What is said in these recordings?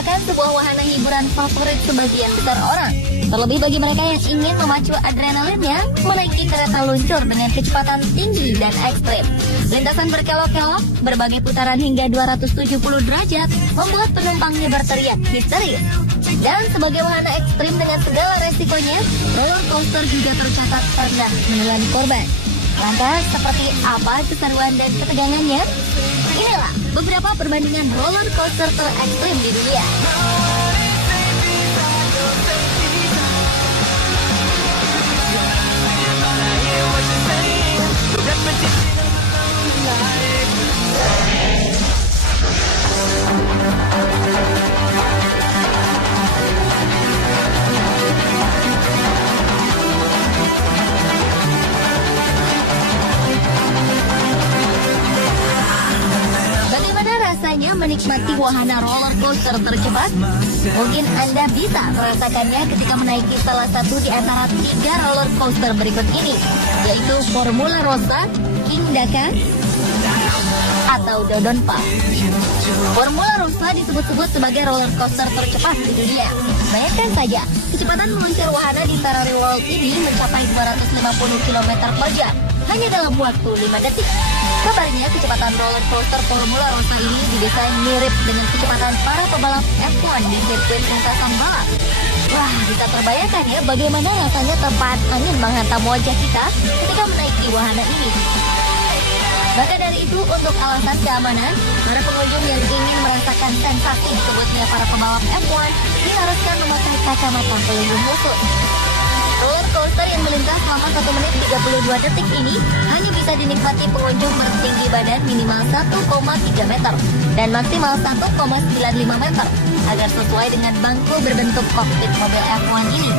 merupakan sebuah wahana hiburan favorit sebagian besar orang. Terlebih bagi mereka yang ingin memacu adrenalinnya, menaiki kereta luncur dengan kecepatan tinggi dan ekstrim. Lintasan berkelok-kelok, berbagai putaran hingga 270 derajat, membuat penumpangnya berteriak histeris. Dan sebagai wahana ekstrim dengan segala resikonya, roller coaster juga tercatat pernah menelan korban. Lantas, seperti apa keseruan dan ketegangannya? Inilah beberapa perbandingan roller coaster terekstrim di dunia. Bagaimana rasanya menikmati wahana roller coaster tercepat? Mungkin Anda bisa merasakannya ketika menaiki salah satu di antara 3 roller coaster berikut ini, yaitu Formula Rossa, King Daka, atau Dodonpa. Formula Rossa disebut-sebut sebagai roller coaster tercepat di dunia. Bayangkan saja, kecepatan meluncur wahana di Ferrari World ini mencapai 250 km per jam hanya dalam waktu 5 detik. Kabarnya kecepatan roller coaster Formula Rossa ini didesain mirip dengan kecepatan para pebalap F1 di sirkuit lintasan balap. Wah, bisa terbayangkan ya bagaimana rasanya tepat angin menghantam wajah kita ketika menaiki wahana ini. Maka dari itu, untuk alasan keamanan, para pengunjung yang ingin merasakan sensasi disebutnya para pembalap F1 diharuskan memakai kacamata pelindung khusus. Roller coaster yang melintas selama 1 menit 32 detik ini hanya bisa dinikmati pengunjung bertinggi badan minimal 1,3 meter dan maksimal 1,95 meter agar sesuai dengan bangku berbentuk kokpit mobil F1 ini.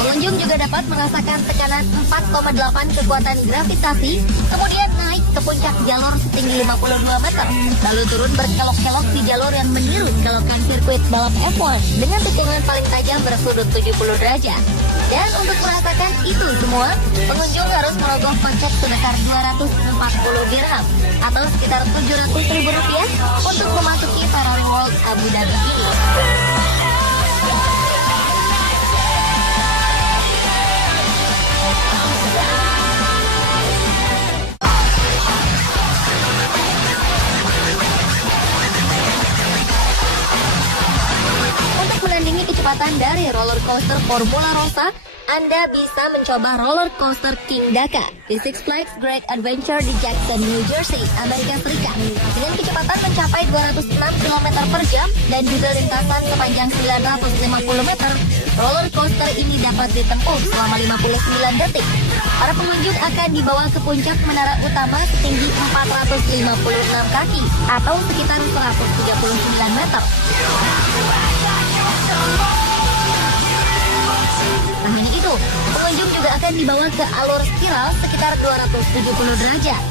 Pengunjung juga dapat merasakan tekanan 4,8 kekuatan gravitasi, kemudian naik ke puncak jalur setinggi 52 meter, lalu turun berkelok-kelok di jalur yang meniru kelokan sirkuit balap F1 dengan tikungan paling tajam bersudut 70 derajat. Dan untuk merasakan itu semua, pengunjung harus merogoh kocek sebesar 240 dirham atau sekitar 700.000 rupiah untuk memasuki Ferrari World Abu Dhabi ini. Untuk menandingi kecepatan dari roller coaster Formula Rossa, Anda bisa mencoba roller coaster King Daka di Six Flags Great Adventure di Jackson, New Jersey, Amerika Serikat. Dengan kecepatan mencapai 206 km per jam dan juga lintasan sepanjang 950 meter, roller coaster ini dapat ditempuh selama 59 detik. Para pengunjung akan dibawa ke puncak menara utama setinggi 456 kaki atau sekitar 139 meter. Tak hanya itu, pengunjung juga akan dibawa ke alur spiral sekitar 270 derajat.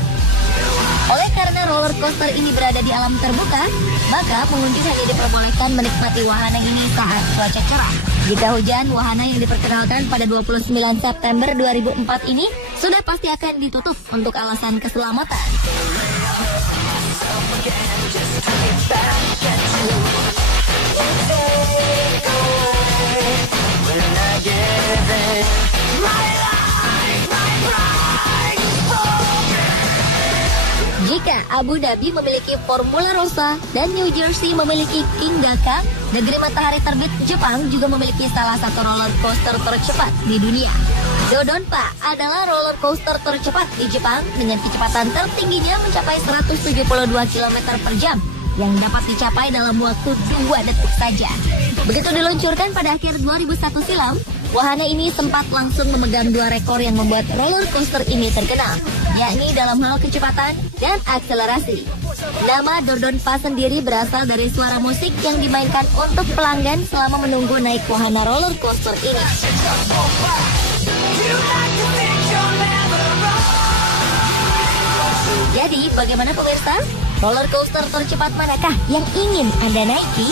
Oleh karena roller coaster ini berada di alam terbuka, maka pengunjung hanya diperbolehkan menikmati wahana ini saat cuaca cerah. Jika hujan, wahana yang diperkenalkan pada 29 September 2004 ini sudah pasti akan ditutup untuk alasan keselamatan. Jika Abu Dhabi memiliki Formula Rossa dan New Jersey memiliki King Daka, negeri matahari terbit Jepang juga memiliki salah satu roller coaster tercepat di dunia. Dodonpa adalah roller coaster tercepat di Jepang dengan kecepatan tertingginya mencapai 172 km per jam yang dapat dicapai dalam waktu 2 detik saja. Begitu diluncurkan pada akhir 2001 silam, wahana ini sempat langsung memegang 2 rekor yang membuat roller coaster ini terkenal, yakni dalam hal kecepatan dan akselerasi. Nama Dodonpa sendiri berasal dari suara musik yang dimainkan untuk pelanggan selama menunggu naik wahana roller coaster ini. Jadi, bagaimana pemirsa? Roller coaster tercepat manakah yang ingin Anda naiki?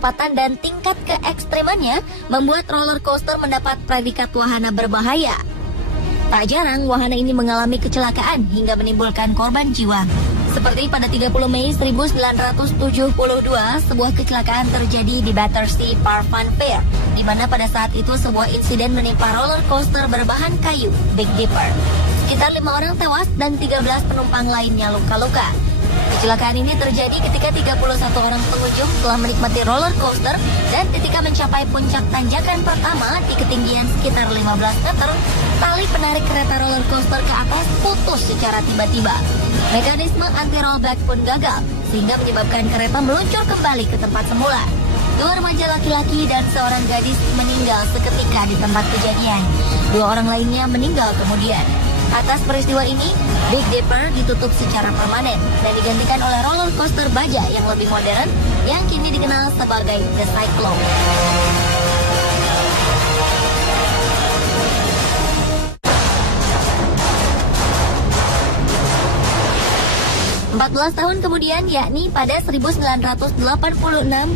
kecepatan dan tingkat keekstrimannya membuat roller coaster mendapat predikat wahana berbahaya. Tak jarang wahana ini mengalami kecelakaan hingga menimbulkan korban jiwa. Seperti pada 30 Mei 1972, sebuah kecelakaan terjadi di Battersea Park Fun Fair, di mana pada saat itu sebuah insiden menimpa roller coaster berbahan kayu, Big Dipper. Sekitar 5 orang tewas dan 13 penumpang lainnya luka-luka. Kecelakaan ini terjadi ketika 31 orang pengunjung telah menikmati roller coaster dan ketika mencapai puncak tanjakan pertama di ketinggian sekitar 15 meter, tali penarik kereta roller coaster ke atas putus secara tiba-tiba. Mekanisme anti-rollback pun gagal, sehingga menyebabkan kereta meluncur kembali ke tempat semula. 2 remaja laki-laki dan seorang gadis meninggal seketika di tempat kejadian. 2 orang lainnya meninggal kemudian. Atas peristiwa ini, Big Dipper ditutup secara permanen dan digantikan oleh roller coaster baja yang lebih modern yang kini dikenal sebagai The Cyclone. 14 tahun kemudian, yakni pada 1986,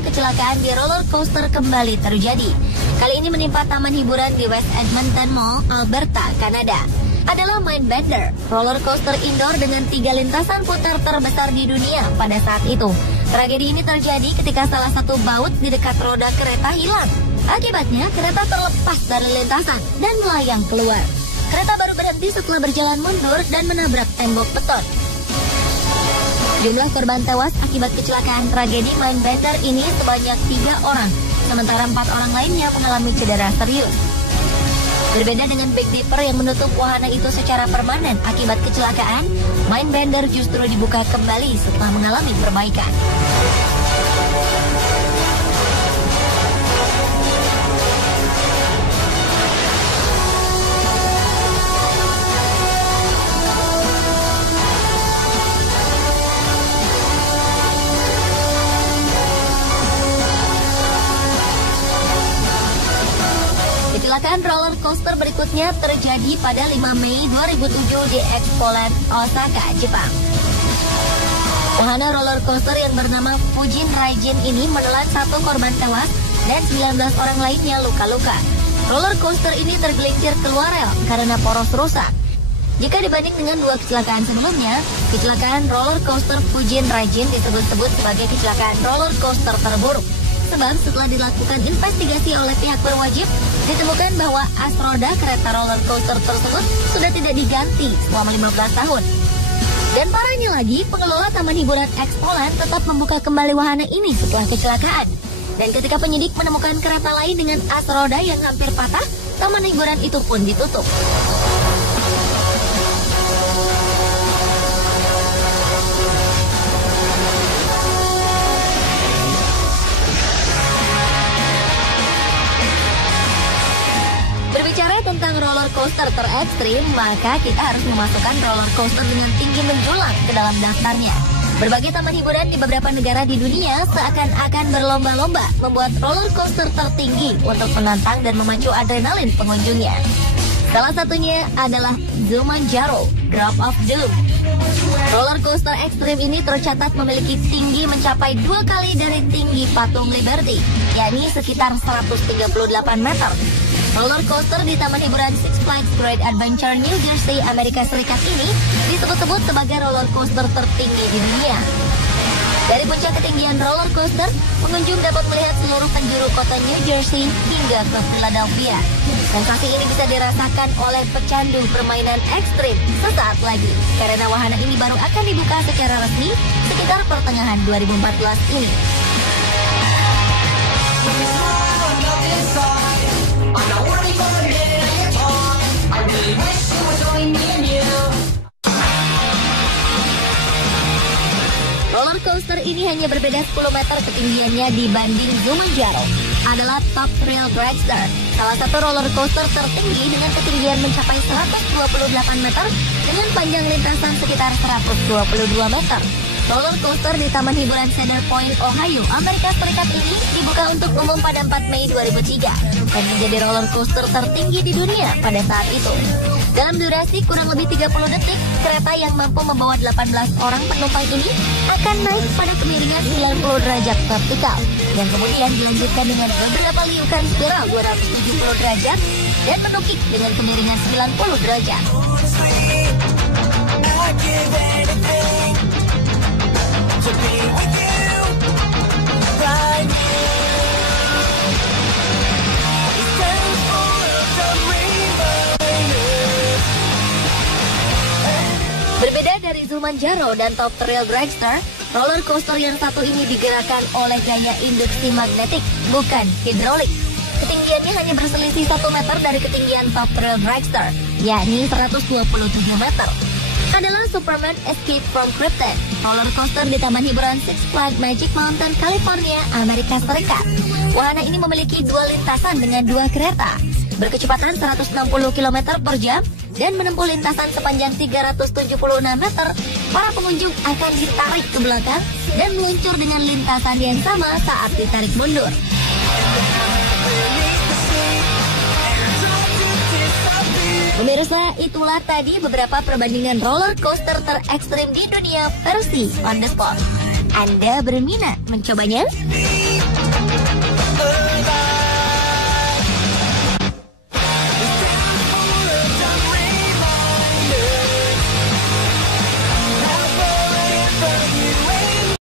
kecelakaan di roller coaster kembali terjadi. Kali ini menimpa taman hiburan di West Edmonton Mall, Alberta, Kanada. Adalah Mindbender, roller coaster indoor dengan 3 lintasan putar terbesar di dunia pada saat itu. Tragedi ini terjadi ketika salah satu baut di dekat roda kereta hilang. Akibatnya, kereta terlepas dari lintasan dan melayang keluar. Kereta baru berhenti setelah berjalan mundur dan menabrak tembok beton. Jumlah korban tewas akibat kecelakaan tragedi Mindbender ini sebanyak 3 orang, sementara 4 orang lainnya mengalami cedera serius. Berbeda dengan Big Dipper yang menutup wahana itu secara permanen akibat kecelakaan, Mindbender justru dibuka kembali setelah mengalami perbaikan. Kecelakaan roller coaster berikutnya terjadi pada 5 Mei 2007 di Expoland, Osaka, Jepang. Wahana roller coaster yang bernama Fujin Raijin ini menelan 1 korban tewas dan 19 orang lainnya luka-luka. Roller coaster ini tergelincir keluar rel karena poros rusak. Jika dibanding dengan 2 kecelakaan sebelumnya, kecelakaan roller coaster Fujin Raijin disebut-sebut sebagai kecelakaan roller coaster terburuk. Sebab setelah dilakukan investigasi oleh pihak berwajib, ditemukan bahwa as roda kereta roller coaster tersebut sudah tidak diganti selama 15 tahun. Dan parahnya lagi, pengelola Taman Hiburan Expoland tetap membuka kembali wahana ini setelah kecelakaan. Dan ketika penyidik menemukan kereta lain dengan as roda yang hampir patah, taman hiburan itu pun ditutup. Berbicara tentang roller coaster terekstrim, maka kita harus memasukkan roller coaster dengan tinggi menjulang ke dalam daftarnya. Berbagai taman hiburan di beberapa negara di dunia seakan-akan berlomba-lomba membuat roller coaster tertinggi untuk menantang dan memacu adrenalin pengunjungnya. Salah satunya adalah Jumanjaro, Drop of Doom. Roller coaster ekstrim ini tercatat memiliki tinggi mencapai 2 kali dari tinggi patung Liberty, yakni sekitar 138 meter. Roller coaster di Taman Hiburan Six Flags Great Adventure New Jersey, Amerika Serikat ini disebut-sebut sebagai roller coaster tertinggi di dunia. Dari puncak ketinggian roller coaster, pengunjung dapat melihat seluruh penjuru kota New Jersey hingga ke Philadelphia. Sensasi ini bisa dirasakan oleh pecandu permainan ekstrim sesaat lagi, karena wahana ini baru akan dibuka secara resmi sekitar pertengahan 2014 ini. Roller coaster ini hanya berbeda 10 meter ketinggiannya dibanding Jumanjaro. Adalah Top Thrill Dragster, salah satu roller coaster tertinggi dengan ketinggian mencapai 128 meter dengan panjang lintasan sekitar 122 meter. Roller coaster di Taman Hiburan Cedar Point, Ohio, Amerika Serikat ini dibuka untuk umum pada 4 Mei 2003 dan menjadi roller coaster tertinggi di dunia pada saat itu. Dalam durasi kurang lebih 30 detik, kereta yang mampu membawa 18 orang penumpang ini akan naik pada kemiringan 90 derajat vertikal, yang kemudian dilanjutkan dengan beberapa liukan spiral 270 derajat dan menukik dengan kemiringan 90 derajat. Berbeda dari Zilmanjaro dan Top Thrill Dragster, roller coaster yang satu ini digerakkan oleh gaya induksi magnetik, bukan hidrolik. Ketinggiannya hanya berselisih 1 meter dari ketinggian Top Thrill Dragster, yakni 127 meter. Adalah Superman Escape from Krypton, roller coaster di Taman Hiburan Six Flags Magic Mountain, California, Amerika Serikat. Wahana ini memiliki 2 lintasan dengan 2 kereta, berkecepatan 160 km per jam, dan menempuh lintasan sepanjang 376 meter. Para pengunjung akan ditarik ke belakang dan meluncur dengan lintasan yang sama saat ditarik mundur. Pemirsa, itulah tadi beberapa perbandingan roller coaster terekstrim di dunia versi on the spot. Anda berminat mencobanya?